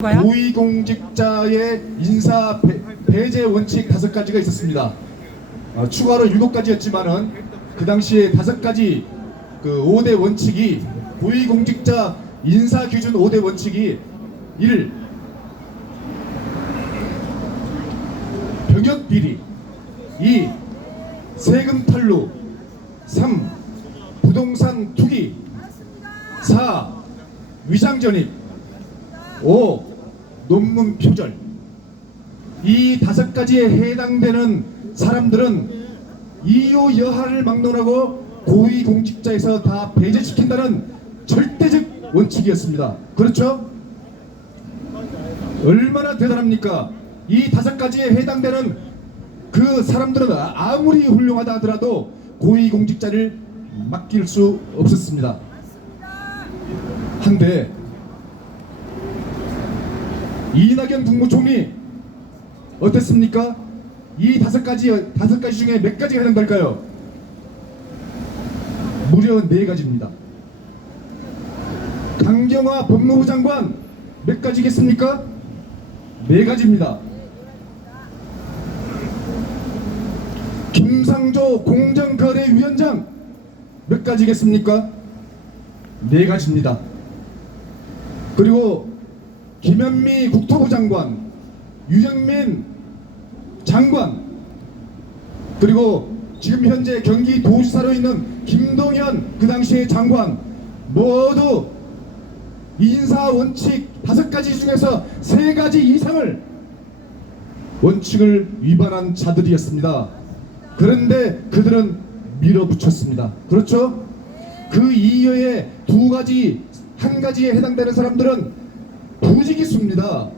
고위공직자의 인사 배제 원칙 5가지가 있었습니다. 추가로 7가지였지만은 그 당시에 5가지 그 5대 원칙이 고위공직자 인사 기준 5대 원칙이 1. 병역 비리, 2. 세금 탈루, 3. 부동산 투기, 4. 위장 전입, 5. 논문 표절. 이 5가지에 해당되는 사람들은 이유 여하를 막론하고 고위공직자에서 다 배제시킨다는 절대적 원칙이었습니다. 그렇죠? 얼마나 대단합니까? 이 5가지에 해당되는 그 사람들은 아무리 훌륭하다 하더라도 고위공직자를 맡길 수 없었습니다. 한데 이낙연 국무총리 어땠습니까? 이 5가지 중에 몇 가지가 해당될까요? 무려 4가지입니다. 강경화 법무부 장관 몇 가지겠습니까? 4가지입니다. 김상조 공정거래위원장 몇 가지겠습니까? 4가지입니다. 그리고 김현미 국토부 장관, 유정민 장관, 그리고 지금 현재 경기도지사로 있는 김동연 그 당시의 장관 모두 인사 원칙 5가지 중에서 3가지 이상을 원칙을 위반한 자들이었습니다. 그런데 그들은 밀어붙였습니다. 그렇죠? 그 이외에 2가지, 1가지에 해당되는 사람들은 부지기수입니다.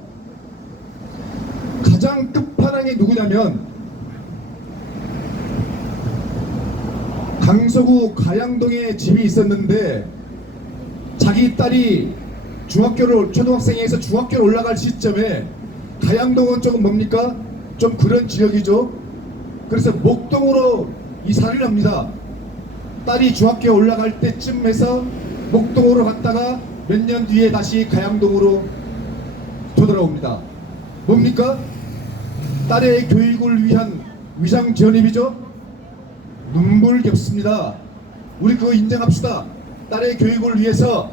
가장 끝판왕이 누구냐면 강서구 가양동에 집이 있었는데 자기 딸이 초등학생에서 중학교를 올라갈 시점에 가양동은 조금 뭡니까? 좀 그런 지역이죠. 그래서 목동으로 이사를 합니다. 딸이 중학교에 올라갈 때쯤 해서 목동으로 갔다가 몇 년 뒤에 다시 가양동으로 되돌아옵니다. 뭡니까? 딸의 교육을 위한 위장 전입이죠. 눈물겹습니다. 우리 그거 인정합시다. 딸의 교육을 위해서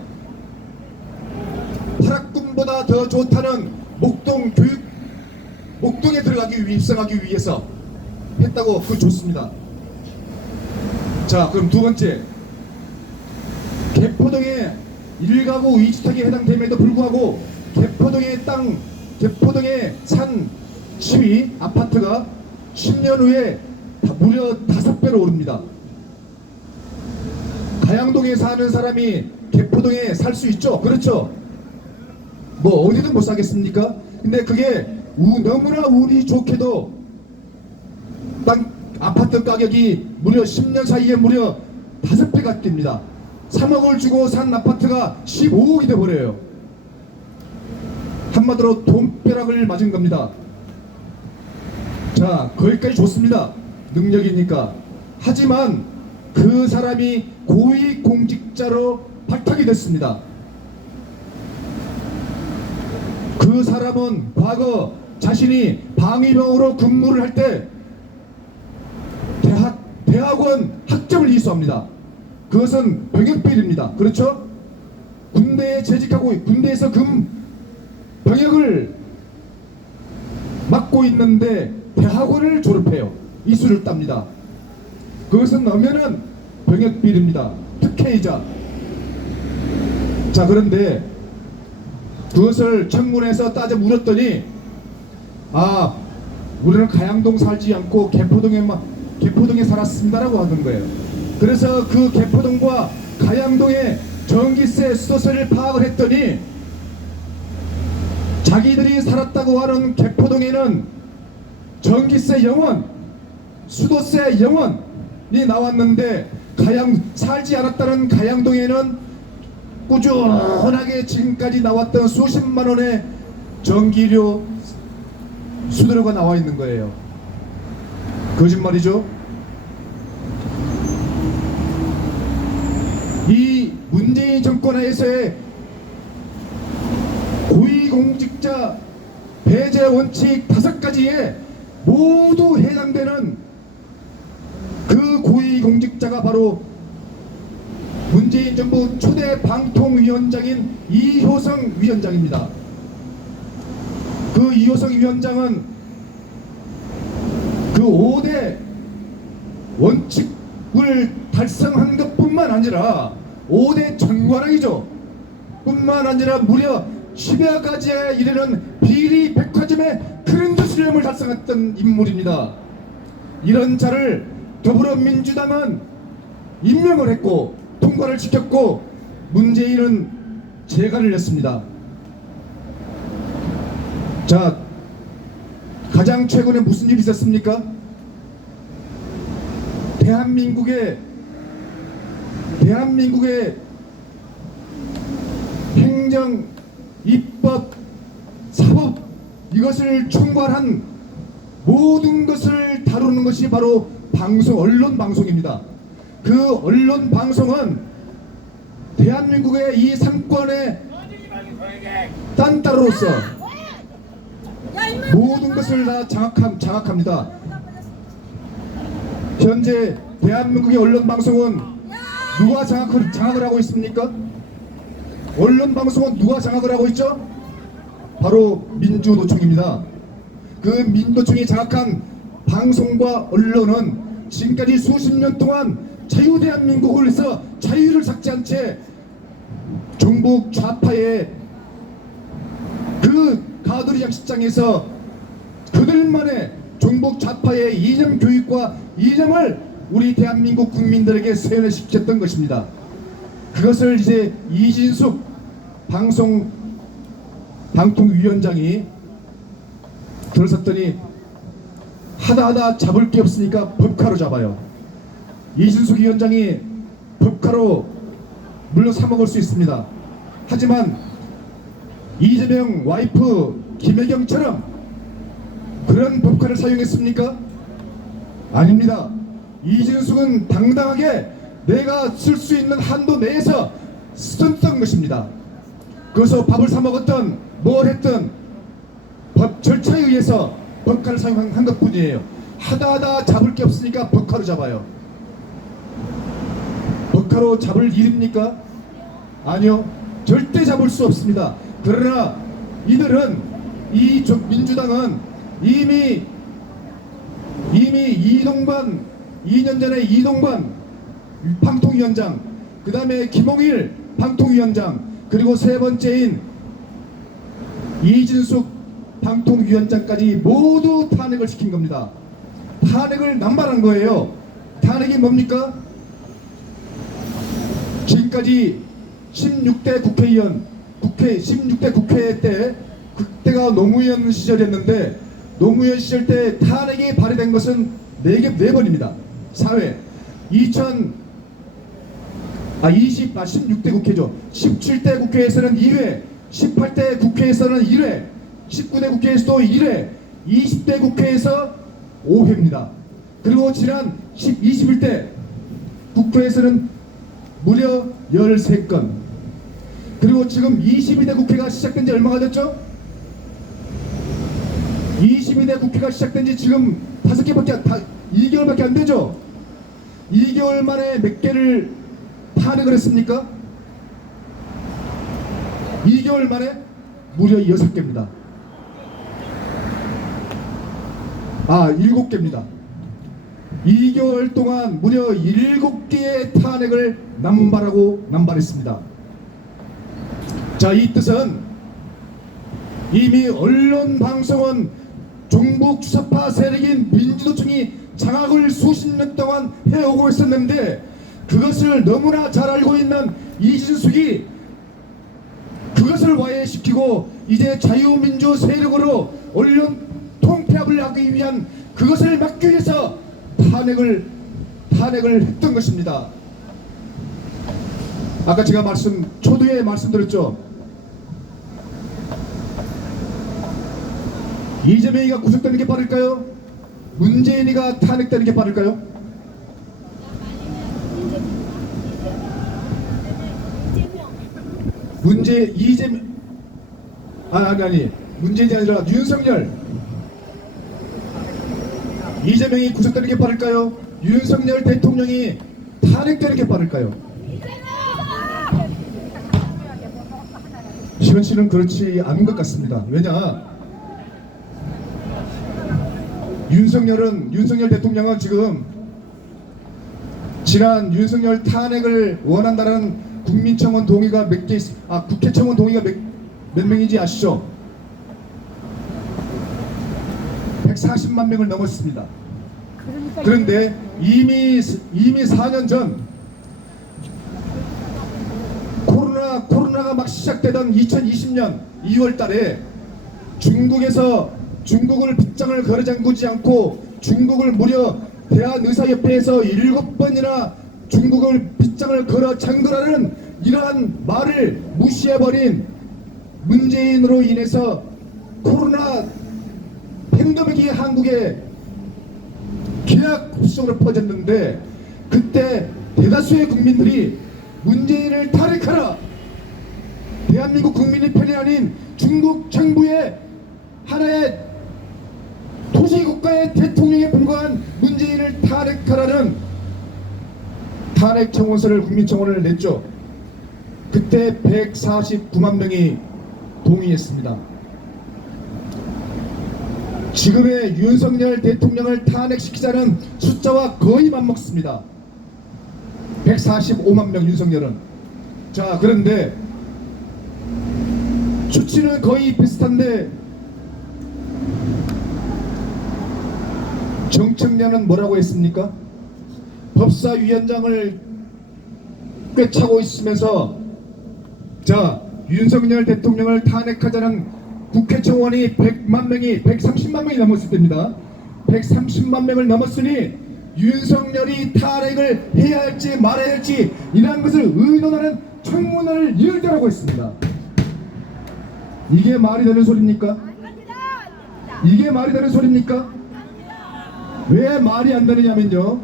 파락군보다 더 좋다는 목동에 입성하기 위해서 했다고 그거 좋습니다. 자, 그럼 2번째, 개포동에 1가구 2주택에 해당됨에도 불구하고 개포동의 산 시위 아파트가 10년 후에 무려 5배로 오릅니다. 가양동에 사는 사람이 개포동에 살 수 있죠? 그렇죠? 뭐 어디든 못 사겠습니까? 근데 그게 너무나 운이 좋게도 땅 아파트 가격이 무려 10년 사이에 무려 5배가 뜁니다. 3억을 주고 산 아파트가 15억이 돼버려요. 한마디로 돈벼락을 맞은 겁니다. 자, 거기까지 좋습니다. 능력이니까. 하지만 그 사람이 고위공직자로 발탁이 됐습니다. 그 사람은 과거 자신이 방위병으로 근무를 할 때 대학원 학점을 이수합니다. 그것은 병역비리입니다. 그렇죠? 군대에 재직하고 군대에서 병역을 맡고 있는데 대학원을 졸업해요. 이수를 땁니다. 그것은 넣으면은 병역비리입니다. 특혜이자. 자, 그런데 그것을 청문회에서 따져 물었더니 우리는 가양동 살지 않고 개포동에 살았습니다라고 하는 거예요. 그래서 그 개포동과 가양동의 전기세 수도세를 파악을 했더니 자기들이 살았다고 하는 개포동에는 전기세 0원, 수도세 0원이 나왔는데 살지 않았다는 가양동에는 꾸준하게 지금까지 나왔던 수십만 원의 전기료 수수료가 나와 있는 거예요. 거짓말이죠? 이 문재인 정권 하에서의 고위공직자 고위공직자 배제 원칙 5가지에 모두 해당되는 그 고위공직자가 바로 문재인 정부 초대 방통위원장인 이효성 위원장입니다. 그 이효성 위원장은 그 5대 원칙을 달성한 것뿐만 아니라 5대 전관왕이죠. 뿐만 아니라 무려 10여 가지에 이르는 비리 백화점의 트렌드 수렴을 달성했던 인물입니다. 이런 자를 더불어민주당은 임명을 했고 통과를 시켰고 문재인은 재가를 냈습니다. 자, 가장 최근에 무슨 일이 있었습니까? 대한민국의 행정, 입법, 사법 이것을 총괄한 모든 것을 다루는 것이 바로 언론 방송입니다. 그 언론 방송은 대한민국의 이 상권의 딴따로로서 모든 것을 다 장악합니다. 현재 대한민국의 언론 방송은 누가 장악을 하고 있습니까? 언론 방송은 누가 장악을 하고 있죠? 바로 민주노총입니다. 그 민노총이 장악한 방송과 언론은 지금까지 수십 년 동안 자유대한민국을 위해서 자유를 삭제한 채 종북 좌파의 그 가두리 양식장에서 그들만의 종북 좌파의 이념 교육과 이념을 우리 대한민국 국민들에게 세뇌시켰던 것입니다. 그것을 이제 이진숙 방통위원장이 들어섰더니 하다 잡을 게 없으니까 법카로 잡아요. 이진숙 위원장이 법카로 물론 사먹을 수 있습니다. 하지만 이재명 와이프 김혜경처럼 그런 법카를 사용했습니까? 아닙니다. 이진숙은 당당하게 내가 쓸 수 있는 한도 내에서 썼던 것입니다. 그래서 밥을 사 먹었던 뭘 했던 법 절차에 의해서 법카를 사용한 것뿐이에요. 하다 잡을 게 없으니까 법카로 잡아요. 법카로 잡을 일입니까? 아니요. 절대 잡을 수 없습니다. 그러나 이들은 민주당은 이미 2년 전에 이동관 방통위원장, 그 다음에 김홍일 방통위원장, 그리고 세 번째인 이진숙 방통위원장까지 모두 탄핵을 시킨 겁니다. 탄핵을 남발한 거예요. 탄핵이 뭡니까? 지금까지 16대 국회의원, 16대 국회 때, 그때가 노무현 시절이었는데, 노무현 시절 때 탄핵이 발의된 것은 4번입니다. 16대 국회죠. 17대 국회에서는 2회, 18대 국회에서는 1회, 19대 국회에서도 1회, 20대 국회에서 5회입니다. 그리고 지난 21대 국회에서는 무려 13건. 그리고 지금 22대 국회가 시작된 지 얼마가 됐죠? 22대 국회가 시작된 지 지금 2개월밖에 안 되죠? 2개월 만에 몇 개를 탄핵을 했습니까? 2개월 만에 무려 6개입니다. 7개입니다. 2개월 동안 무려 7개의 탄핵을 남발했습니다. 자, 이 뜻은 이미 언론 방송은 종북 주사파 세력인 민주노총이 장악을 수십 년 동안 해오고 있었는데, 그것을 너무나 잘 알고 있는 이진숙이 그것을 와해시키고 이제 자유민주 세력으로 언론 통폐합을 하기 위한 그것을 막기 위해서 탄핵을 했던 것입니다. 아까 제가 초두에 말씀드렸죠. 이재명이가 구속되는 게 빠를까요? 문재인이가 탄핵되는 게 빠를까요? 아니 문재인이 아니라 윤석열. 이재명이 구속되는 게 빠를까요? 윤석열 대통령이 탄핵되는 게 빠를까요? 현실은 그렇지 않은 것 같습니다. 왜냐? 윤석열 대통령은 지금 지난 윤석열 탄핵을 원한다는 국민청원 동의가 국회청원 동의가 몇 명인지 아시죠? 140만 명을 넘었습니다. 그런데 이미 4년 전 코로나가 막 시작되던 2020년 2월 달에 중국을 빗장을 걸어 잠그지 않고 중국을 무려 대한의사협회에서 7번이나 중국을 빗장을 걸어 잠그라는 이러한 말을 무시해버린 문재인으로 인해서 코로나 팬데믹이 한국에 기하급수적으로 퍼졌는데, 그때 대다수의 국민들이 문재인을 탄핵하라, 대한민국 국민이 편이 아닌 중국 정부의 하나의 도시국가의 대통령에 불과한 문재인을 탄핵하라는 탄핵 청원서를 국민청원을 냈죠. 그때 149만 명이 동의했습니다. 지금의 윤석열 대통령을 탄핵시키자는 숫자와 거의 맞먹습니다. 145만 명 윤석열은. 자, 그런데 수치는 거의 비슷한데 정청래는 뭐라고 했습니까? 법사위원장을 꿰차고 있으면서 자, 윤석열 대통령을 탄핵하자는 국회 청원이 130만 명이 넘었을 때입니다. 130만 명을 넘었으니 윤석열이 탄핵을 해야 할지 말아야 할지 이러한 것을 의논하는 청문회를 열자라고 했습니다. 이게 말이 되는 소리입니까? 이게 말이 되는 소리입니까? 왜 말이 안 되느냐면요,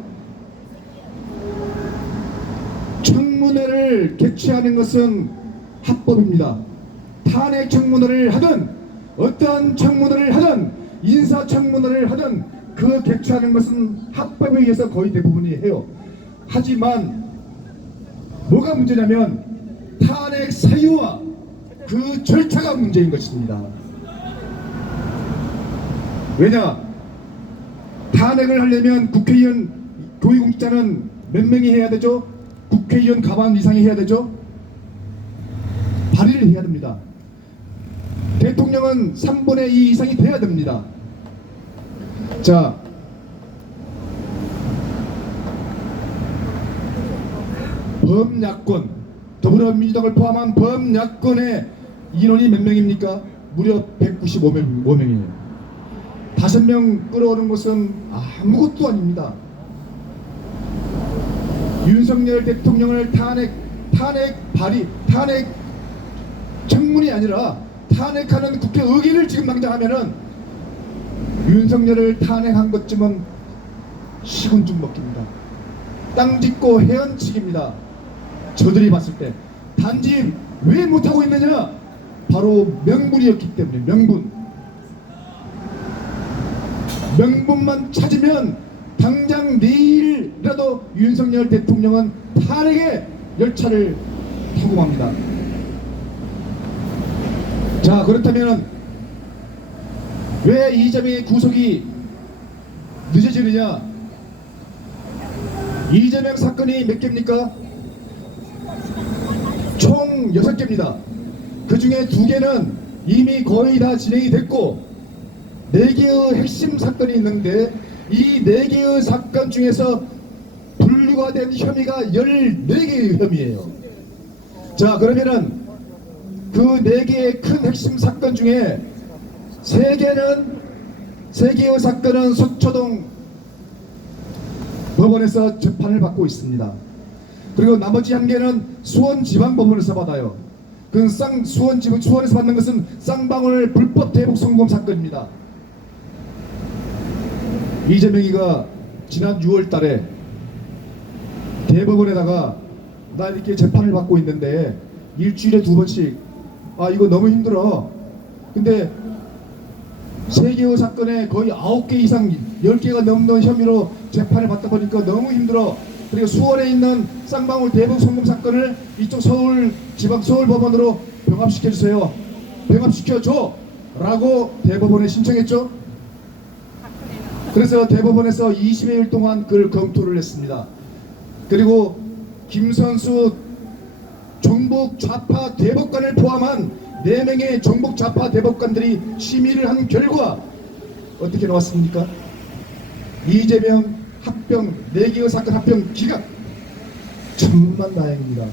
청문회를 개최하는 것은 합법입니다. 탄핵 청문회를 하든 어떠한 청문회를 하든 인사청문회를 하든 그 개최하는 것은 합법에 의해서 거의 대부분이 해요. 하지만 뭐가 문제냐면 탄핵 사유와 그 절차가 문제인 것입니다. 왜냐? 탄핵을 하려면 국회의원 고위공직자는 몇 명이 해야 되죠? 국회의원 과반 이상이 해야 되죠? 발의를 해야 됩니다. 대통령은 3분의 2 이상이 돼야 됩니다. 자, 범야권, 더불어민주당을 포함한 범야권의 인원이 몇 명입니까? 무려 195명이에요. 5명 끌어오는 것은 아무것도 아닙니다. 윤석열 대통령을 탄핵 청문이 아니라 탄핵하는 국회 의기를 지금 당장 하면은 윤석열을 탄핵한 것쯤은 식은죽 먹기입니다. 땅 짚고 헤엄치기입니다. 저들이 봤을 때. 단지 왜 못하고 있느냐? 바로 명분이었기 때문에. 명분만 찾으면 당장 내일이라도 윤석열 대통령은 탄핵의 열차를 타고 갑니다. 자, 그렇다면 왜 이재명의 구속이 늦어지느냐? 이재명 사건이 몇 개입니까? 총 6개입니다. 그 중에 2개는 이미 거의 다 진행이 됐고 4개의 핵심 사건이 있는데 이 4개의 사건 중에서 분류가 된 혐의가 14개의 혐의예요. 자, 그러면은 그 4개의 큰 핵심 사건 중에 3개의 사건은 서초동 법원에서 재판을 받고 있습니다. 그리고 나머지 1개는 수원지방법원에서 받아요. 그 수원에서 받는 것은 쌍방울 불법 대북 성공 사건입니다. 이재명이가 지난 6월 달에 대법원에다가 나 이렇게 재판을 받고 있는데 일주일에 2번씩 이거 너무 힘들어. 근데 3개의 사건에 거의 9개 이상 10개가 넘는 혐의로 재판을 받다 보니까 너무 힘들어. 그리고 수원에 있는 쌍방울 대북 송금 사건을 이쪽 서울법원으로 병합시켜주세요. 병합시켜줘 라고 대법원에 신청했죠. 그래서 대법원에서 20여일 동안 그걸 검토를 했습니다. 그리고 김선수 종북 좌파 대법관을 포함한 4명의 종북 좌파 대법관들이 심의를 한 결과 어떻게 나왔습니까? 이재명 합병 4개의 사건 합병 기각. 천만다행입니다.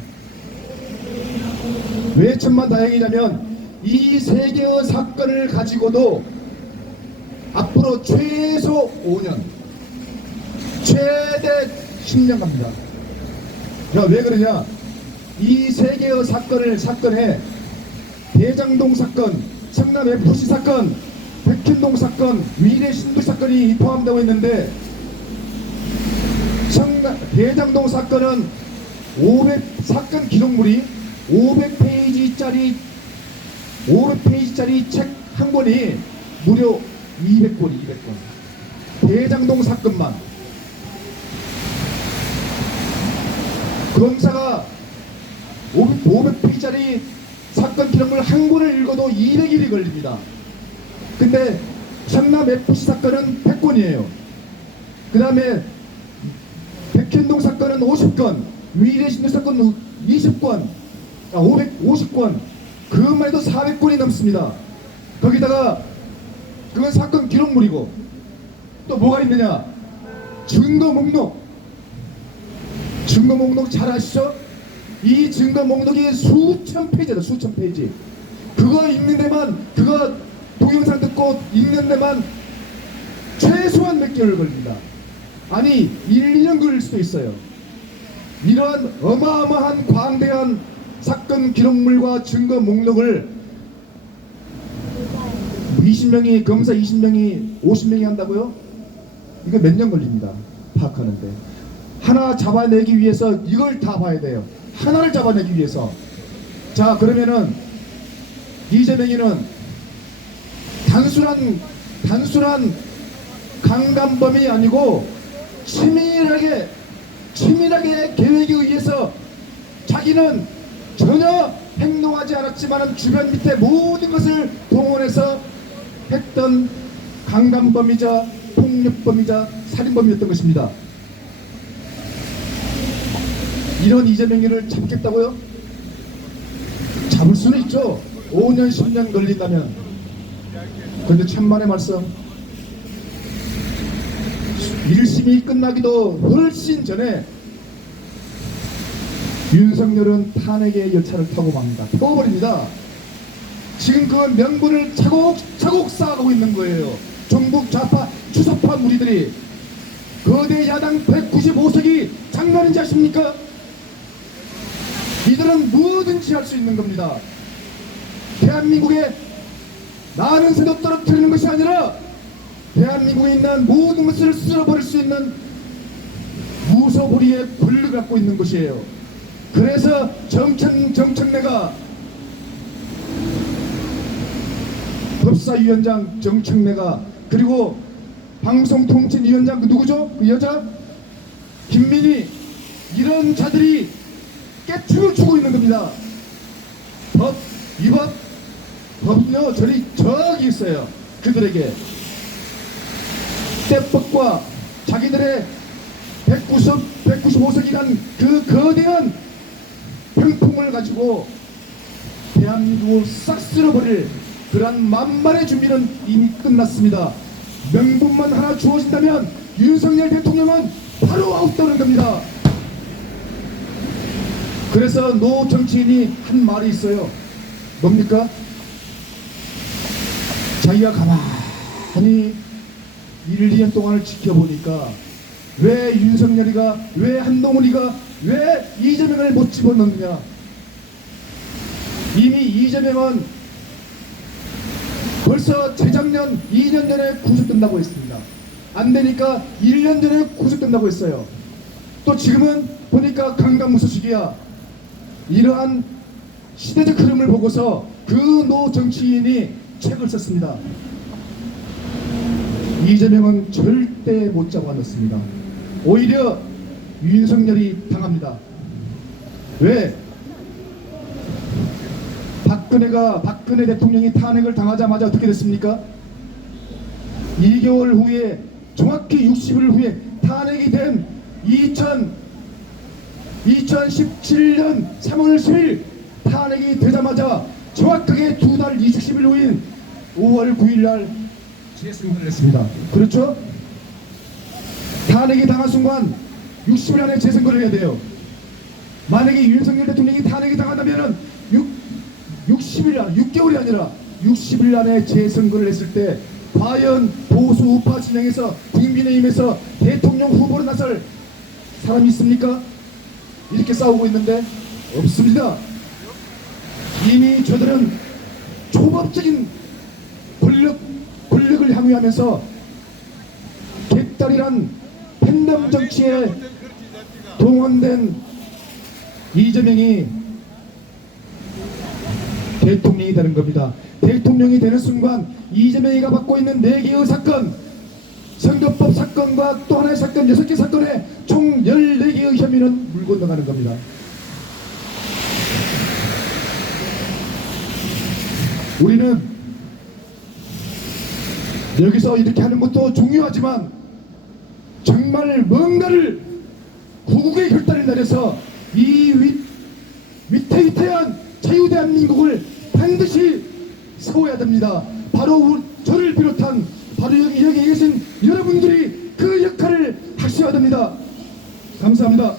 왜 천만다행이냐면 이 3개의 사건을 가지고도 앞으로 최소 5년, 최대 10년 갑니다. 왜 그러냐? 이 3개의 사건에 대장동 사건, 성남 FC 사건, 백현동 사건, 위례 신도 사건이 포함되고 있는데 대장동 사건은 사건 기록물이 500페이지짜리 책 한 권이 무려 200권. 대장동 사건만 검사가 500페이지짜리 사건 기록물 한 권을 읽어도 200일이 걸립니다. 근데 성남 FC 사건은 100권이에요. 그 다음에 백현동 사건은 50건, 위례 신도 사건은 20건, 550건, 그것만 해도 400건이 넘습니다. 거기다가 그건 사건 기록물이고 또 뭐가 있느냐? 증거 목록 잘 아시죠? 이 증거 목록이 수천 페이지다. 수천 페이지. 그거 읽는 데만, 그거 동영상 듣고 읽는 데만 최소한 몇 개월 걸립니다. 아니 1년 걸릴 수도 있어요. 이러한 어마어마한 광대한 사건 기록물과 증거 목록을 20명이, 검사 20명이 50명이 한다고요? 이거 몇 년 걸립니다. 파악하는데. 하나 잡아내기 위해서 이걸 다 봐야 돼요. 하나를 잡아내기 위해서. 자, 그러면은 이재명이는 단순한 강간범이 아니고 치밀하게 계획에 의해서 자기는 전혀 행동하지 않았지만 주변 밑에 모든 것을 동원해서 했던 강간범이자 폭력범이자 살인범이었던 것입니다. 이런 이재명이를 잡겠다고요? 잡을 수는 있죠. 5년 10년 걸린다면. 그런데 천만의 말씀, 1심이 끝나기도 훨씬 전에 윤석열은 탄핵의 열차를 타고 갑니다. 태워버립니다. 지금 그 명분을 차곡차곡 쌓아가고 있는 거예요. 종북 좌파 추석파 무리들이. 거대 야당 195석이 장난인지 아십니까? 이들은 뭐든지 할 수 있는 겁니다. 대한민국에 나는 새도 떨어뜨리는 것이 아니라 대한민국에 있는 모든 것을 쓸어버릴 수 있는 무소불위의 권력을 갖고 있는 것이에요. 그래서 정청래가 법사위원장 정청래가, 그리고 방송통신위원장 누구죠? 그 여자 김민희, 이런 자들이 깨춤을 추고 있는 겁니다. 법은요 저기 있어요. 그들에게 때법과 자기들의 195석이란 그 거대한 병풍을 가지고 대한민국을 싹 쓸어버릴 그러한 만반의 준비는 이미 끝났습니다. 명분만 하나 주어진다면 윤석열 대통령은 바로 아웃되는 겁니다. 그래서 노 정치인이 한 말이 있어요. 뭡니까? 자기가 가만히 1, 2년 동안을 지켜보니까 왜 윤석열이가, 왜 한동훈이가, 왜 이재명을 못 집어넣느냐. 이미 이재명은 벌써 재작년 2년 전에 구속된다고 했습니다. 안 되니까 1년 전에 구속된다고 했어요. 또 지금은 보니까 강간무소식이야. 이러한 시대적 흐름을 보고서 그 노 정치인이 책을 썼습니다. 이재명은 절대 못 잡아넣습니다. 오히려 윤석열이 당합니다. 왜? 박근혜 대통령이 탄핵을 당하자마자 어떻게 됐습니까? 2개월 후에, 정확히 60일 후에 탄핵이 된 2017년 3월 10일 탄핵이 되자마자 정확하게 2달 20일 후인 5월 9일 날 재선거를 했습니다. 그렇죠? 탄핵이 당한 순간 60일 안에 재선거를 해야 돼요. 만약에 윤석열 대통령이 탄핵이 당한다면은 60일 안, 6개월이 아니라 60일 안에 재선거를 했을 때 과연 보수 우파 진영에서 국민의힘에서 대통령 후보로 나설 사람이 있습니까? 이렇게 싸우고 있는데 없습니다. 이미 저들은 초법적인 권력을 향유하면서 개딸이란 팬덤 정치에 동원된 이재명이 대통령이 되는 겁니다. 대통령이 되는 순간 이재명이가 받고 있는 4개의 사건, 선거법 사건과 또 하나의 사건, 6개 사건에 총 14개의 혐의는 물 건너가는 겁니다. 우리는 여기서 이렇게 하는 것도 중요하지만 정말 뭔가를 구국의 결단을 내려서 이 위태위태한 자유대한민국을 반드시 세워야 됩니다. 바로 저를 비롯한 바로 여기 계신 여러분들이 그 역할을 하셔야 됩니다. 감사합니다.